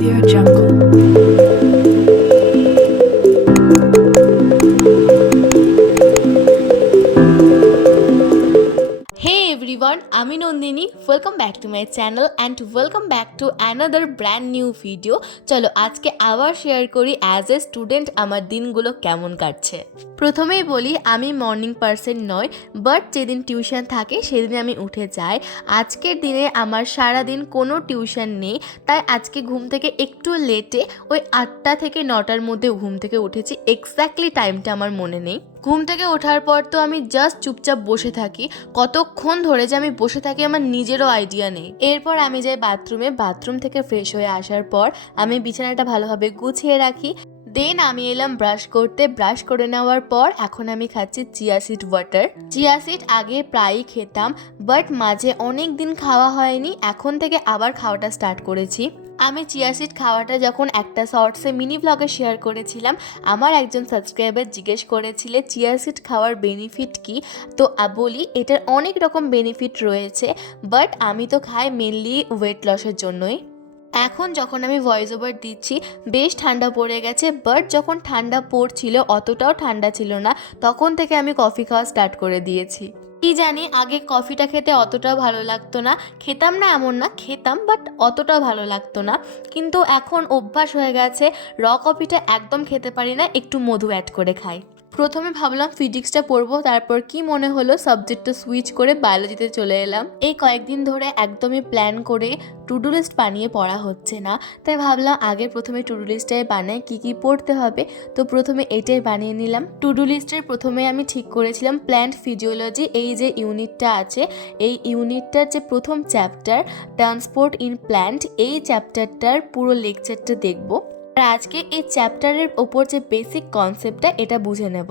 Audio Jungle. Hey everyone, আমি Nandini, welcome back to my channel and welcome back to another brand new video. চলো আজকে আবার share করি as a student আমার দিনগুলো কেমন কাটছে। প্রথমেই বলি আমি মর্নিং পারসন নয়, বাট যেদিন টিউশন থাকে সেদিন আমি উঠে যাই। আজকের দিনে আমার সারাদিন কোনো টিউশন নেই, তাই আজকে ঘুম থেকে একটু লেটে ওই 8টা থেকে 9টার মধ্যে ঘুম থেকে উঠেছি। এক্স্যাক্টলি টাইমটা আমার মনে নেই। ঘুম থেকে ওঠার পর তো আমি জাস্ট চুপচাপ বসে থাকি, কতক্ষণ ধরে যে আমি বসে থাকি আমার নিজেরও আইডিয়া নেই। এরপর আমি যাই বাথরুমে, বাথরুম থেকে ফ্রেশ হয়ে আসার পর আমি বিছানাটা ভালোভাবে গুছিয়ে রাখি। দেন আমি এলাম ব্রাশ করতে, ব্রাশ করে নেওয়ার পর এখন আমি খাচ্ছি chia seed water. Chia seed আগে প্রায়ই খেতাম, বাট মাঝে অনেক দিন খাওয়া হয়নি, এখন থেকে আবার খাওয়াটা স্টার্ট করেছি। আমি চিয়া সিড খাওয়াটা যখন একটা শর্টসে মিনি ব্লগে শেয়ার করেছিলাম, আমার একজন সাবস্ক্রাইবার জিজ্ঞেস করেছিলে চিয়া সিড খাওয়ার বেনিফিট কি। তো বলি এটার অনেক রকম বেনিফিট রয়েছে, বাট আমি তো খাই মেনলি ওয়েট লসের জন্যই। এখন যখন আমি ভয়েস ওভার দিচ্ছি বেশ ঠান্ডা পড়ে গেছে, বাট যখন ঠান্ডা পড়ছিল অতটাও ঠান্ডা ছিল না, তখন থেকে আমি কফি খাওয়া স্টার্ট করে দিয়েছি। কি জানি আগে কফিটা খেতে অতটাও ভালো লাগতো না, খেতাম না এমন না, খেতাম বাট অতটাও ভালো লাগতো না, কিন্তু এখন অভ্যাস হয়ে গেছে। র কফিটা একদম খেতে পারি না, একটু মধু অ্যাড করে খাই। প্রথমে ভাবলাম ফিজিক্সটা পড়বো, তারপর কি মনে হলো সাবজেক্টটা সুইচ করে বায়োলজিতে চলে এলাম। এই কয়েকদিন ধরে একদমই প্ল্যান করে টু ডু লিস্ট বানিয়ে পড়া হচ্ছে না, তাই ভাবলাম আগে প্রথমে টু ডু লিস্টটাই বানাই, কী কী পড়তে হবে। তো প্রথমে এটাই বানিয়ে নিলাম। টু ডু লিস্টের প্রথমে আমি ঠিক করেছিলাম প্ল্যান্ট ফিজিওলজি, এই যে ইউনিটটা আছে, এই ইউনিটটার যে প্রথম চ্যাপ্টার ট্রান্সপোর্ট ইন প্ল্যান্ট, এই চ্যাপ্টারটার পুরো লেকচারটা দেখব। আর আজকে এই চ্যাপ্টারের ওপর যে বেসিক কনসেপ্টটা এটা বুঝে নেব।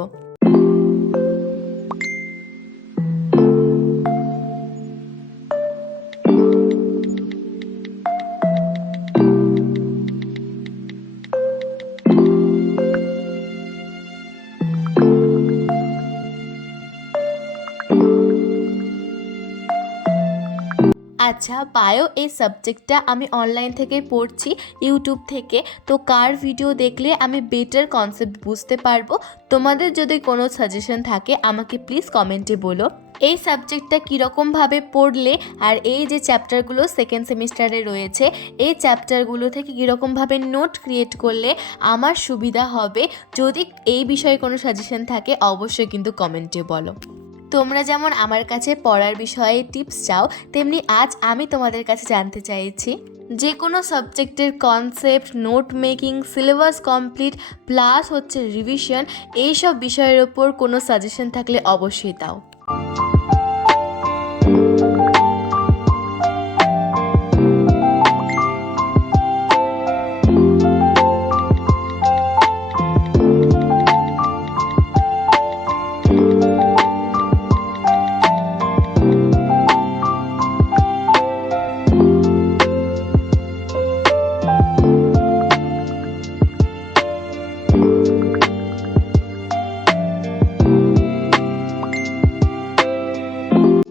আচ্ছা, বায়ো এই সাবজেক্টটা আমি অনলাইন থেকে পড়ছি, ইউটিউব থেকে। তো কার ভিডিও দেখলে আমি বেটার কনসেপ্ট বুঝতে পারবো? তোমাদের যদি কোনো সাজেশন থাকে আমাকে প্লিজ কমেন্টে বলো। এই সাবজেক্টটা কীরকমভাবে পড়লে আর এই যে চ্যাপ্টারগুলো সেকেন্ড সেমিস্টারে রয়েছে, এই চ্যাপ্টারগুলো থেকে কীরকমভাবে নোট ক্রিয়েট করলে আমার সুবিধা হবে, যদি এই বিষয়ে কোনো সাজেশন থাকে অবশ্যই কিন্তু কমেন্টে বলো। তোমরা যেমন আমার কাছে পড়ার বিষয়ে টিপস চাও, তেমনি আজ আমি তোমাদের কাছে জানতে চাইছি যে কোনো সাবজেক্টের concept, note making, syllabus complete plus হচ্ছে রিভিশন, এইসব বিষয়ের ওপর কোনো সাজেশন থাকলে অবশ্যই দাও।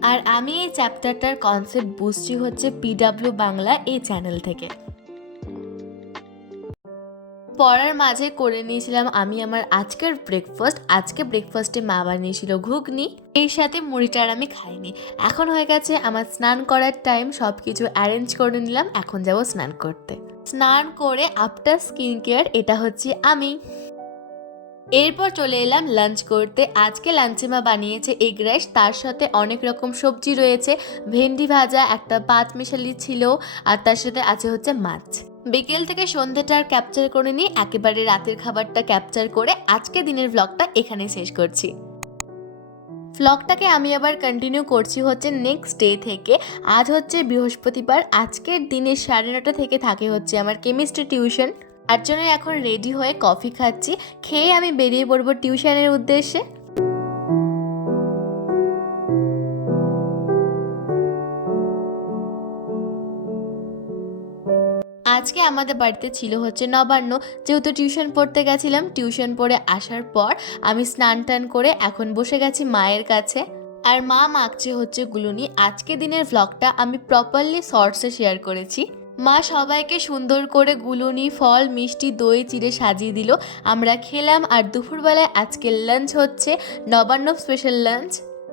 আর আমি এই চ্যাপ্টারটার কনসেপ্ট বুঝছি হচ্ছে পিডাব্লিউ বাংলা এই চ্যানেল থেকে। পড়ার মাঝে করে নিয়েছিলাম আমি আমার আজকের ব্রেকফাস্ট। আজকে ব্রেকফাস্টে মা বানিয়েছিল ঘুগনি, এর সাথে মুড়িটার আমি খাইনি। এখন হয়ে গেছে আমার স্নান করার টাইম, সব কিছু অ্যারেঞ্জ করে নিলাম, এখন যাব স্নান করতে। স্নান করে আফটার স্কিন কেয়ার এটা হচ্ছে আমি। এরপর চলে এলাম লাঞ্চ করতে। আজকে লাঞ্চে মা বানিয়েছে এগ রাইস, তার সাথে অনেক রকম সবজি রয়েছে, ভেন্ডি ভাজা, একটা পাঁচ মিশালি ছিল, আর তার সাথে আছে হচ্ছে মাছ। বিকেল থেকে সন্ধ্যেটা আর ক্যাপচার করে নিই, একেবারে রাতের খাবারটা ক্যাপচার করে আজকে দিনের ভ্লগটা এখানে শেষ করছি। ভ্লগটাকে আমি আবার কন্টিনিউ করছি হচ্ছে নেক্সট ডে থেকে। আজ হচ্ছে বৃহস্পতিবার, আজকের দিনে 9:30 থেকে থাকে হচ্ছে আমার কেমিস্ট্রি টিউশন। তার জন্য এখন রেডি হয়ে কফি খাচ্ছি, খেয়ে আমি বেরিয়ে পড়বো টিউশনের উদ্দেশ্যে। আজকে আমাদের বাড়িতে ছিল হচ্ছে নবান্ন, যেহেতু টিউশন পড়তে গেছিলাম। টিউশন পড়ে আসার পর আমি স্নান টান করে এখন বসে গেছি মায়ের কাছে। আর মা মাখছে হচ্ছে গুলুনি। আজকে দিনের ভ্লগটা আমি প্রপারলি শর্টসে শেয়ার করেছি। মা সবাইকে সুন্দর করে গুলুনি, ফল, মিষ্টি, দই চিড়ে সাজিয়ে দিল। আমরা খেলাম। আর দুপুরবেলায় আজকের লাঞ্চ হচ্ছে নবান্ন স্পেশাল লাঞ্চ,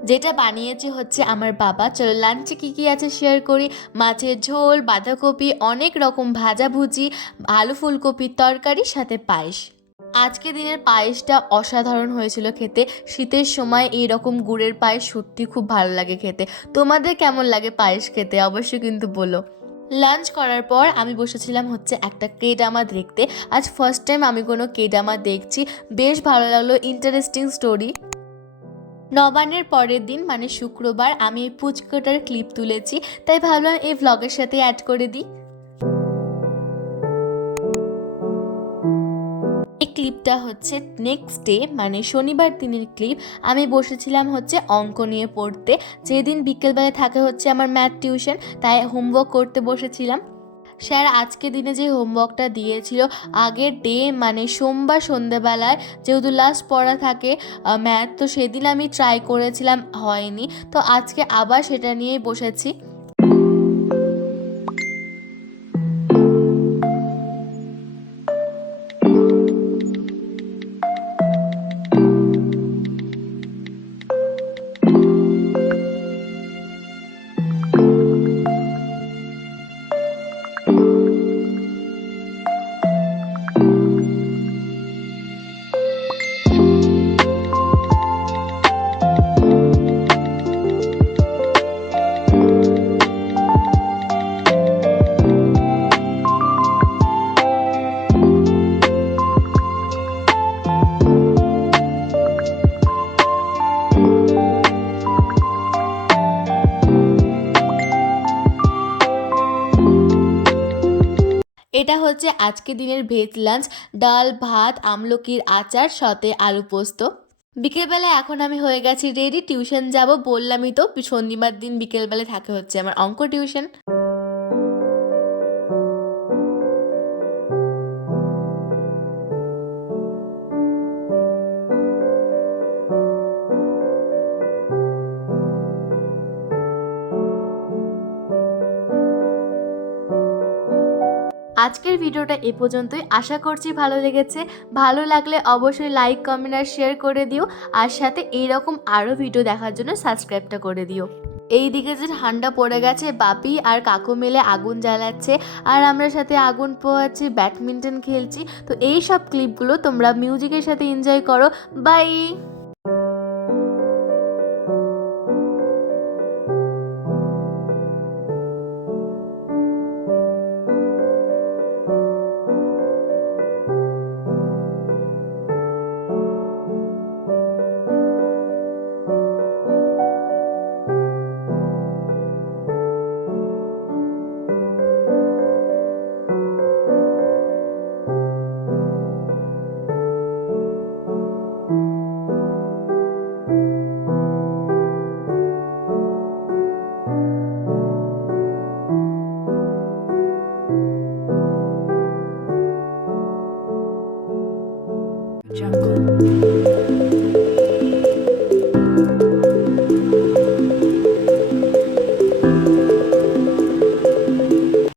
যেটা বানিয়েছে হচ্ছে আমার বাবা। চলো লাঞ্চে কী কী আছে শেয়ার করি। মাছের ঝোল, বাঁধাকপি, অনেক রকম ভাজাভুজি, আলু ফুলকপির তরকারি, সাথে পায়েস। আজকে দিনের পায়েসটা অসাধারণ হয়েছিল খেতে। শীতের সময় এই রকম গুড়ের পায়েস সত্যি খুব ভালো লাগে খেতে। তোমাদের কেমন লাগে পায়েস খেতে অবশ্যই কিন্তু বলো। লাঞ্চ করার পর আমি বসেছিলাম হচ্ছে একটা কে ড্রামা দেখতে। আজ ফার্স্ট টাইম আমি কোনো কে ড্রামা দেখছি, বেশ ভালো লাগলো, ইন্টারেস্টিং স্টোরি। নবান্নের পরের দিন মানে শুক্রবার আমি এই পুচকোটার ক্লিপ তুলেছি, তাই ভাবলাম এই ভ্লগের সাথে অ্যাড করে দিই। এই ক্লিপটা হচ্ছে নেক্সট ডে মানে শনিবার দিনের ক্লিপ। আমি বসেছিলাম হচ্ছে অঙ্ক নিয়ে পড়তে। যেদিন বিকেলবেলায় থাকে হচ্ছে আমার ম্যাথ টিউশন, তাই হোমওয়ার্ক করতে বসেছিলাম। স্যার আজকে দিনে যে হোমওয়ার্কটা দিয়েছিল আগের ডে মানে সোমবার সন্ধ্যেবেলায়, যেহেতু লাস্ট পড়া থাকে ম্যাথ, তো সেদিন আমি ট্রাই করেছিলাম, হয়নি, তো আজকে আবার সেটা নিয়েই বসেছি। এটা হচ্ছে আজকে দিনের ভেজ লাঞ্চ, ডাল, ভাত, আমলকির আচার, সাথে আলু পোস্ত। বিকেলবেলা এখন আমি হয়ে গেছি রেডি, টিউশন যাব। বললামই তো শনিবার দিন বিকেলবেলা থাকে হচ্ছে আমার অঙ্ক টিউশন। আজকের ভিডিওটা এ পর্যন্তই, আশা করছি ভালো লেগেছে। ভালো লাগলে অবশ্যই লাইক, কমেন্ট আর শেয়ার করে দিও। আর সাথে এইরকম আরও ভিডিও দেখার জন্য সাবস্ক্রাইবটা করে দিও। এই দিকে যে ঠান্ডা পড়ে গেছে, বাপি আর কাকু মিলে আগুন জ্বালাচ্ছে আর আমরা সাথে আগুন পোয়াচ্ছি, ব্যাডমিন্টন খেলছি। তো এই সব ক্লিপগুলো তোমরা মিউজিকের সাথে এনজয় করো। বাই। Jungle.